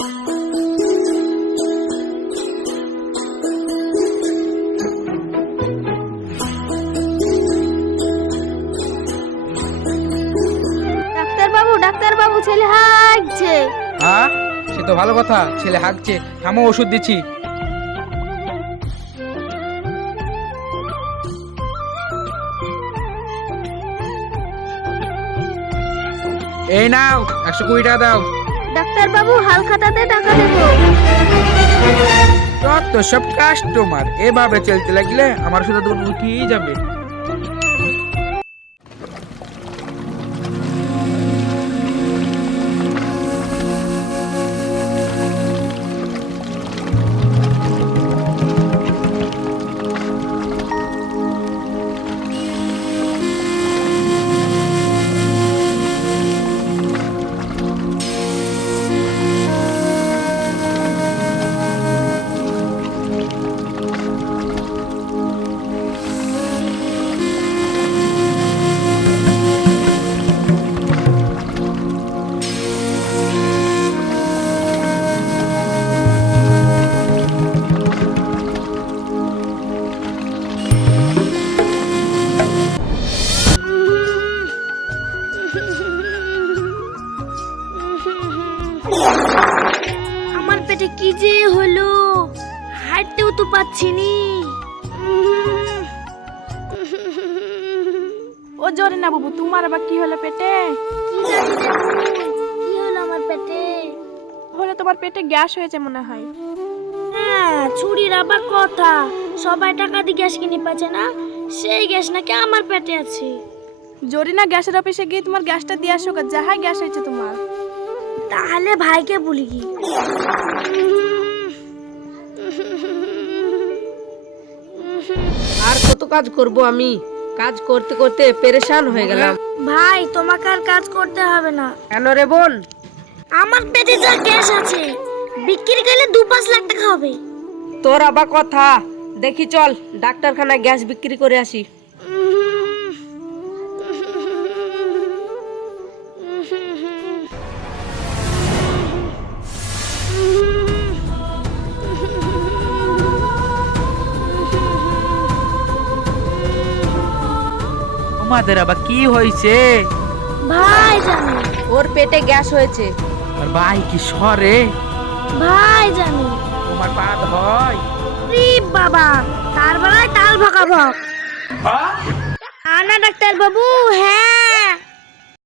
ছেলে সে তো ভালো কথা ছেলে হাঁকছে থামো ওষুধ দিচ্ছি এই নাও একশো কুড়ি টাকা দাও ডাক্তার বাবু হাল খাতাতে টাকা দেব তো সব কাস্টমার এভাবে চলতে লাগলে আমার সাথে দুধ যাবে আমার পেটে কি যে হলো হাঁটতেও তো পাচ্ছি নি ও জোরে না বাবু তোমার আবার কি হলো পেটে কি হলো আমার পেটে তোমার পেটে গ্যাস হয়েছে মনে হয় হ্যাঁ ছুরির আবার কথা সবাই টাকা দিয়ে গ্যাস কিনে পাচ্ছে না সেই গ্যাস নাকি আমার পেটে আছে যদি না গ্যাসের অফিসে গিয়ে তোমার গ্যাসটা দিয়ে আসো যাহাই গ্যাস হয়েছে তোমার তাহলে ভাইকে বলি কি আর কত কাজ করব আমি কাজ করতে করতে পেরেশান হয়ে গেলাম ভাই তোমাকে আর কাজ করতে হবে না কেন রে বোন আমার পেটে যা গ্যাস আছে বিক্রি করলে দু পাঁচ লাখ টাকা হবে তোর আবার কথা দেখি চল ডাক্তারখানায় গ্যাস বিক্রি করে আসি তোমাদের আবার কি হয়েছে ভাই জানি ওর পেটে গ্যাস হয়েছে আর ভাই কি সরে ভাই জানি তোমার পা ধয় বাবা তার বেলায় টাল ভকা ভক আনা ডাক্তার বাবু হ্যাঁ